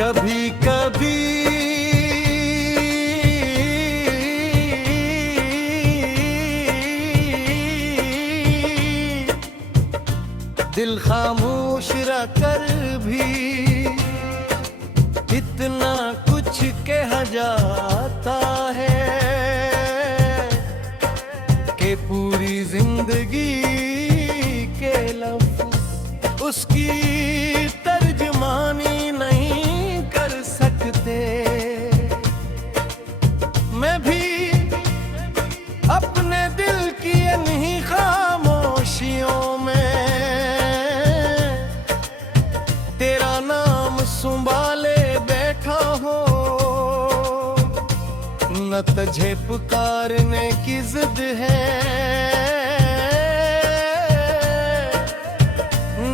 कभी कभी दिल खामोश रखकर भी इतना कुछ कहा जाता है कि पूरी जिंदगी के लफ्ज़ उसकी तर्जमानी नहीं कर सकते। मैं भी अपने दिल की इन्हीं खामोशियों में तेरा नाम संभाले बैठा हो। न तुझे पुकारने की जिद है,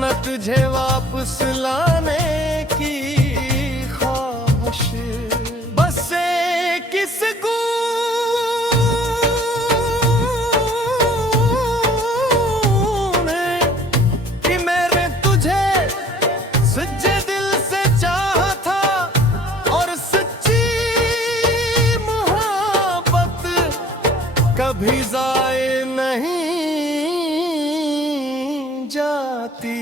न तुझे वापस लाने की ख्वाहिश, बस किस गुण है कि मैंने तुझे सच्चे दिल से चाहा था और सच्ची मोहब्बत कभी ज़ाये नहीं जाती।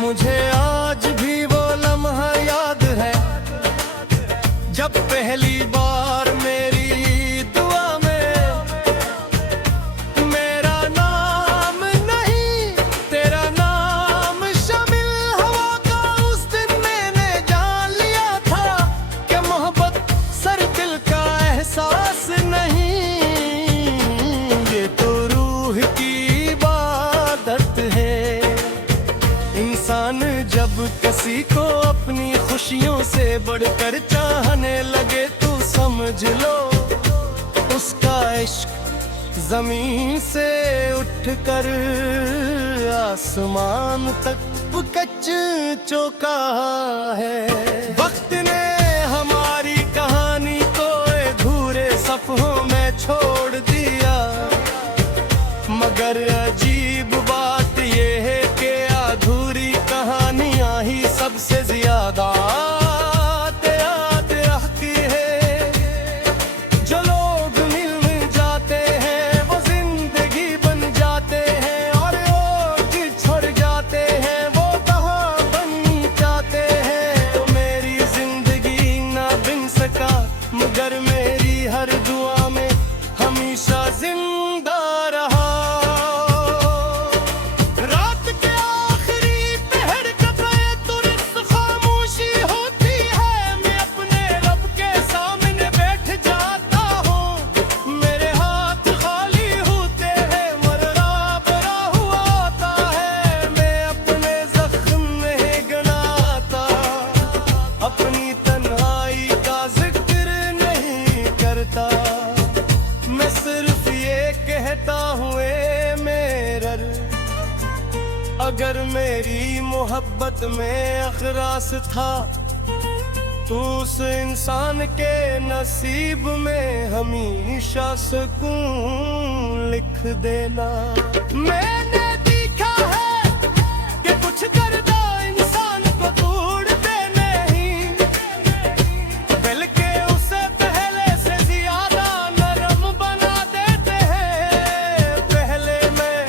मुझे आज भी वो लम्हा याद है जब पहली बार मेरी दुआ में मेरा नाम नहीं तेरा नाम शामिल हुआ था। उस दिन मैंने जान लिया था कि मोहब्बत सर दिल का एहसास नहीं, ये तो रूह की इबादत है। इंसान जब किसी को अपनी खुशियों से बढ़कर चाहने लगे तो समझ लो उसका इश्क जमीन से उठकर आसमान तक कच चुका है। वक्त ने हमारी कहानी को अधूरे सफ़ों में छोड़ दिया, मगर अजीब बात ये है कि अधूरी कहानियां ही सबसे ज्यादा याद रहती है। जो लोग मिल जाते हैं वो जिंदगी बन जाते हैं, और लोग छोड़ जाते हैं वो कहाँ बन जाते हैं। मेरी जिंदगी ना बिन सका मगर मेरी हर दुआ में हमेशा जिंदा रहा। अपनी तन्हाई का जिक्र नहीं करता, मैं सिर्फ ये कहता हूँ ए मेरर, अगर मेरी मोहब्बत में अखरास था तो उस इंसान के नसीब में हमेशा सुकून लिख देना। मैंने देखा है कि कुछ करदा इंसान को तोड़ते नहीं, बल्कि उसे पहले से ज्यादा नरम बना देते हैं। पहले मैं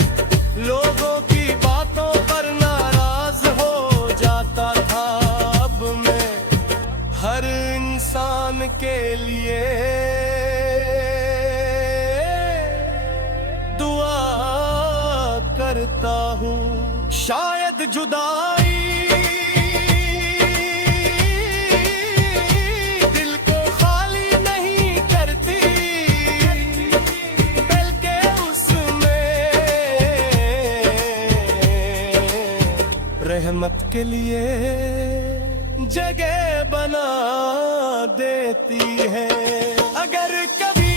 लोगों की बातों पर नाराज हो जाता था, अब मैं हर इंसान के लिए दुआ करता हूँ। शायद जुदाई दिल को खाली नहीं करती, बल्कि उसमें रहमत के लिए जगह बना देती है। अगर कभी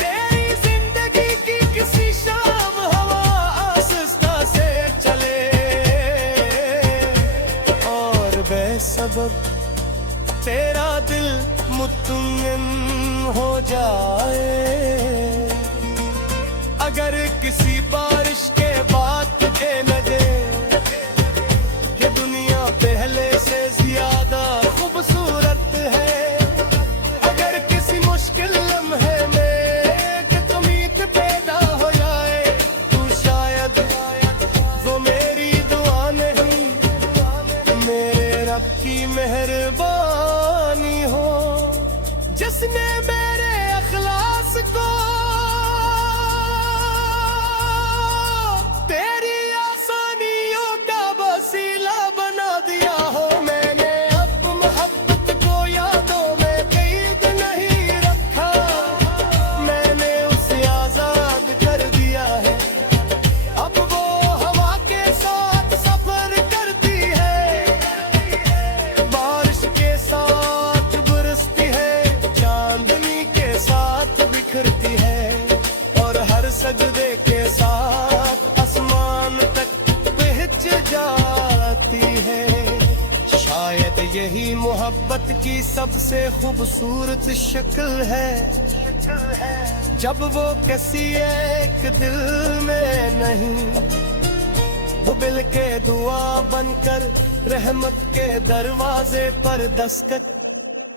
तेरी जिंदगी की किसी शाम हवा आहिस्ता से चले और बेसबब तेरा दिल मुतमइन हो जाए। अगर किसी बारिश के बाद तुझे लगे ये दुनिया पहले से ज्यादा खूबसूरत है, अगर किसी मुश्किल लम्हे में कि उम्मीद पैदा हो जाए, तू शायद वो मेरी दुआ नहीं मेरे रब की मेहरबानी हो, जिसने मेरे अखलास को तेरी आसानियों का वसीला बना दिया हो। मैंने अब मोहब्बत को यादों में कैद नहीं रखा, मैंने उसे आजाद कर दिया है। अब वो हवा के साथ सफर करती है, बारिश के साथ बरसती है, चांदनी के साथ बिखरती है, और हर सजदे के साथ आसमान तक पहुंच जाती है। शायद यही मोहब्बत की सबसे खूबसूरत शक्ल है, जब वो किसी एक दिल में नहीं, वो बिल के दुआ बनकर रहमत के दरवाजे पर दस्तक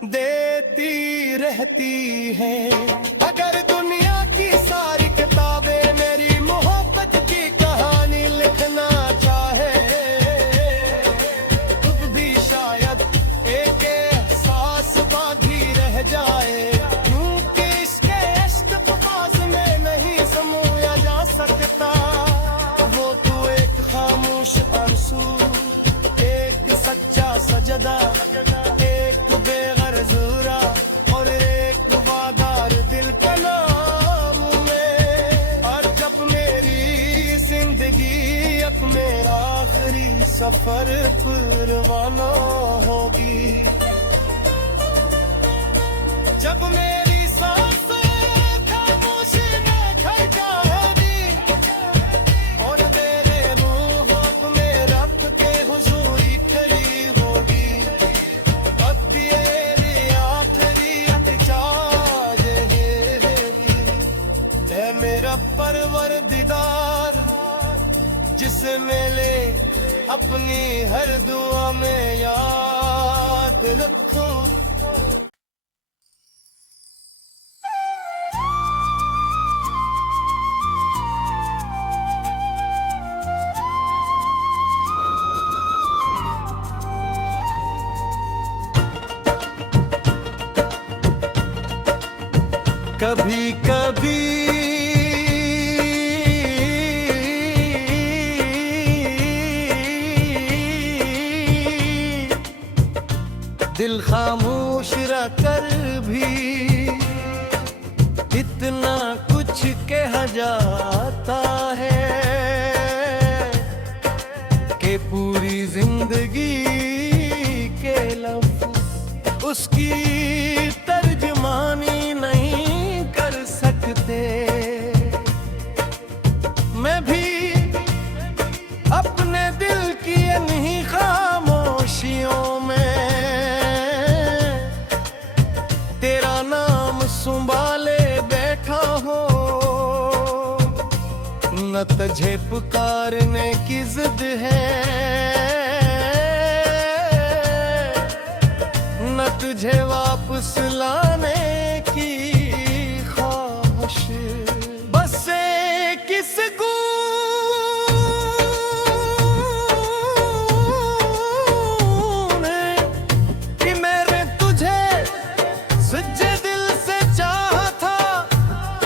देती रहती है। अगर दुनिया की सारी किताबें मेरी मोहब्बत की कहानी लिखना चाहे, खुद भी शायद एक एहसास बाकी रह जाए, क्योंकि इसके इश्क आवाज में नहीं समझा जा सकता। वो तो एक खामोश आंसू, एक सच्चा सजदा, एक बेगरजूरा और एक वफादार दिल का नाम में। और जब मेरी जिंदगी अपने आखिरी सफर पर रवाना होगी, जब मेरी सांसें खामोशी में खड़ जाएगी, और मेरे रूह अपने रब के हुजूरी खड़ी होगी, तब भी मेरी आखिरी इजाज़त रहेगी। ऐ मेरा परवरदिगार, जिसे मिले अपनी हर दुआ में याद रखो। कभी कभी दिल खामोश रहकर भी इतना कुछ कहा जाता है, कि पूरी जिंदगी के लफ्ज़ उसकी तर्जमानी नहीं कर सकते। मैं भी अपने दिल की इन्हीं खामोशियों में तेरा नाम संभाले बैठा हूँ। न तुझे पुकारने की जिद है, न तुझे वापस लाने की ख्वाहिश, बस एक किस कि मेरे तुझे सच्चे दिल से चाहा था,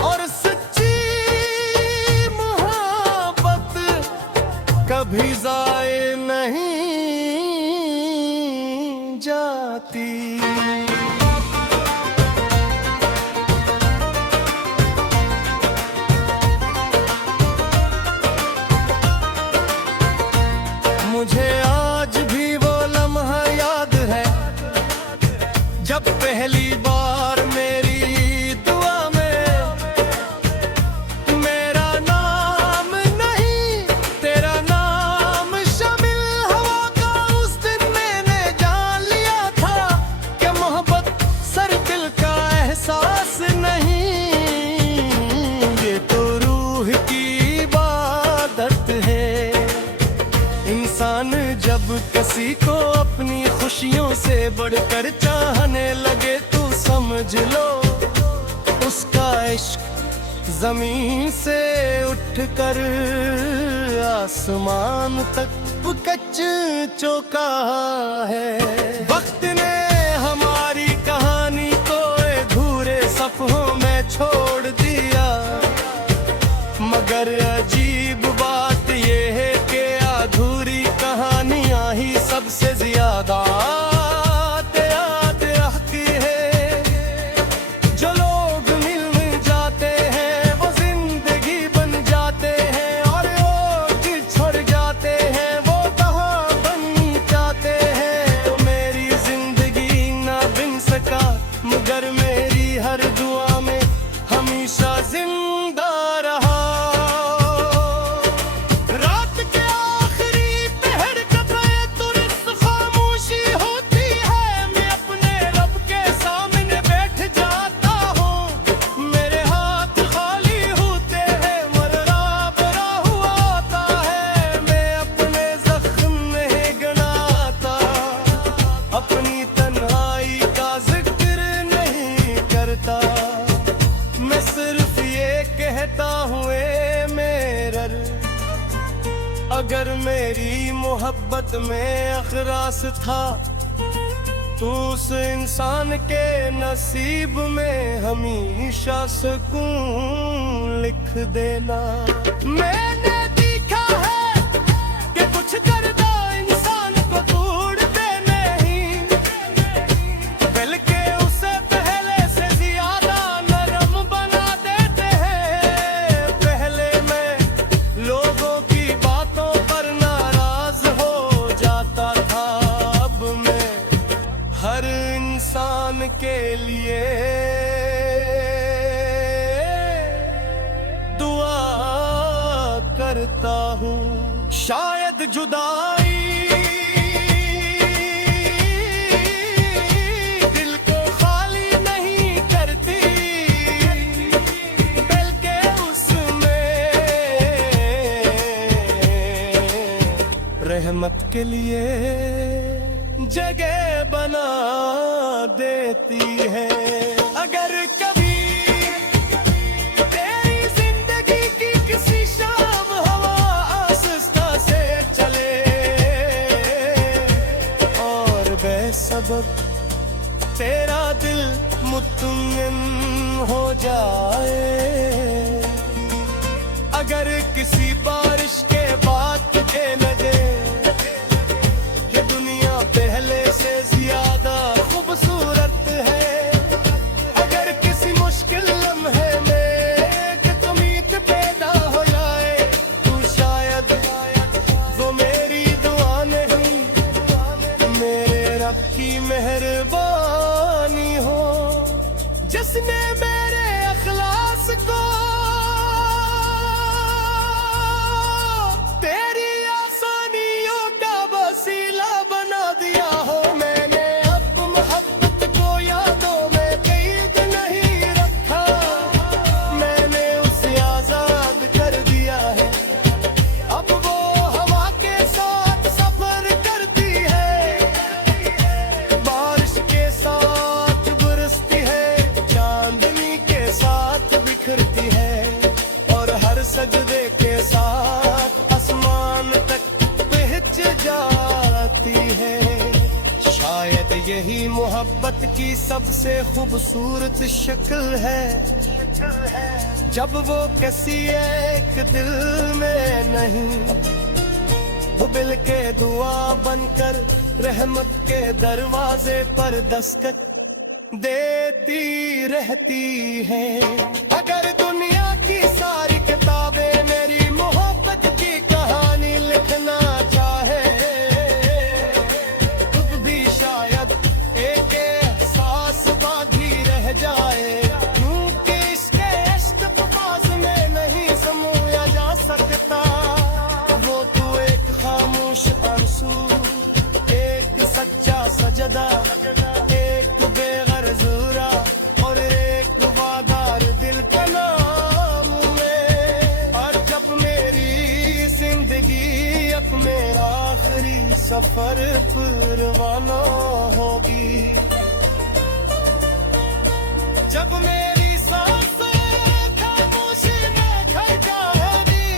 और सच्ची मोहब्बत कभी ज़ाये नहीं जाती। मुझे आज भी वो लम्हा याद है, जब पहली बार मेरी दुआ में मेरा नाम नहीं तेरा नाम शामिल हुआ था। उस दिन मैंने जान लिया था कि मोहब्बत सर दिल का एहसास किसी को अपनी खुशियों से बढ़कर चाहने लगे तू समझ लो उसका इश्क जमीन से उठकर आसमान तक कच चौका है। वक्त ने हमारी कहानी को अधूरे सफ़ों में छोड़ दिया, मगर अजीब बात ये है कि अधूरी कहानियां ही सबसे ज्यादा आती है। जो लोग मिल जाते हैं वो जिंदगी बन जाते हैं, और वो छोड़ जाते हैं वो कहाँ बन जाते हैं। तो मेरी जिंदगी ना बन सका, मगर मेरी हर दुआ में हमेशा जिंदा रहा। रात के आखिरी पहर कब तुरंत खामोशी होती है, मैं अपने रब के सामने बैठ जाता हूँ। मेरे हाथ खाली होते हैं, मरना बड़ा हुआ आता है। मैं अपने जख्म नहीं गिनाता, अपनी तन्हाई का जिक्र नहीं करता। मैं सिर्फ ये कहता हूँ ए मेरे अगर मेरी मोहब्बत में अखरास था, तो उस इंसान के नसीब में हमेशा सुकून लिख देना। मैंने देखा है कि कुछ दर्द इंसान को तोड़ते नहीं, बल्कि उसे पहले से ज्यादा नरम बना देते हैं। पहले मैं लोगों की बातों पर नाराज हो जाता था, अब मैं हर इंसान के लिए दुआ करता हूँ। शायद जुदाई दिल को खाली नहीं करती, बल्कि उसमें रहमत के लिए जगह बना देती है। अगर कभी तेरी जिंदगी की किसी शाम हवा आहिस्ता से चले और बेसबब तेरा दिल मुतमिन हो जाए, अगर किसी बारिश के बाद तुझे लगे कि दुनिया पहले से ज्यादा खूबसूरत है, अगर किसी मुश्किल लम्हे में कि उम्मीद पैदा हो जाए, तो शायद वो मेरी दुआ नहीं, मेरे रब की मेहरबानी हो, जिसने मेरे अखलास को तेरी आसानियों का वसीला बना दिया हो। मैंने अब मोहब्बत को यादों में कैद नहीं रखा, मैंने उसे आजाद कर दिया है। अब वो हवा के साथ सफर करती है, बारिश के साथ बरसती है, चांदनी के साथ बिखरती है, और हर सजदे के साथ आसमान तक पहुंच जाती है। शायद यही मोहब्बत की सबसे खूबसूरत शक्ल है, जब वो किसी एक दिल में नहीं, वो दिल के दुआ बनकर रहमत के दरवाजे पर दस्तक देती रहती है। अगर दुनिया की सारी किताबें मेरी मोहब्बत की कहानी लिखना चाहे, खुद भी शायद एक एहसास बाकी रह जाए, क्योंकि इसके इश्क आवाज में नहीं समझा जा सकता। वो तो एक खामोश आंसू, एक सच्चा सजदा, एक बेगरजूरा और एक वफादार दिल का नाम सफर परवाना होगी। जब मेरी सांसें खामोशी में खड़ जाएगी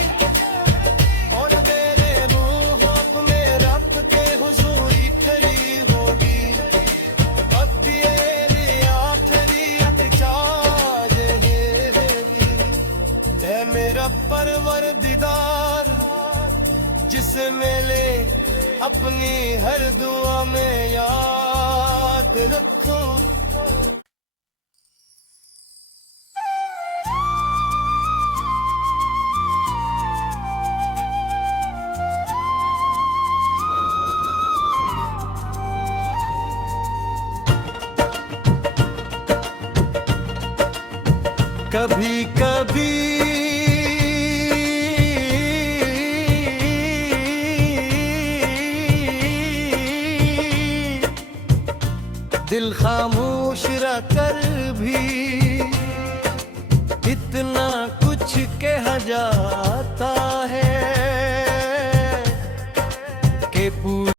और मेरे रूह अपने रब के हुजूरी खड़ी होगी, अब ये आखिरी चाह रहेगी। ऐ मेरा परवरदिगार जिसे मिले अपनी हर दुआ में याद रखो। कभी कभी दिल खामोश रहता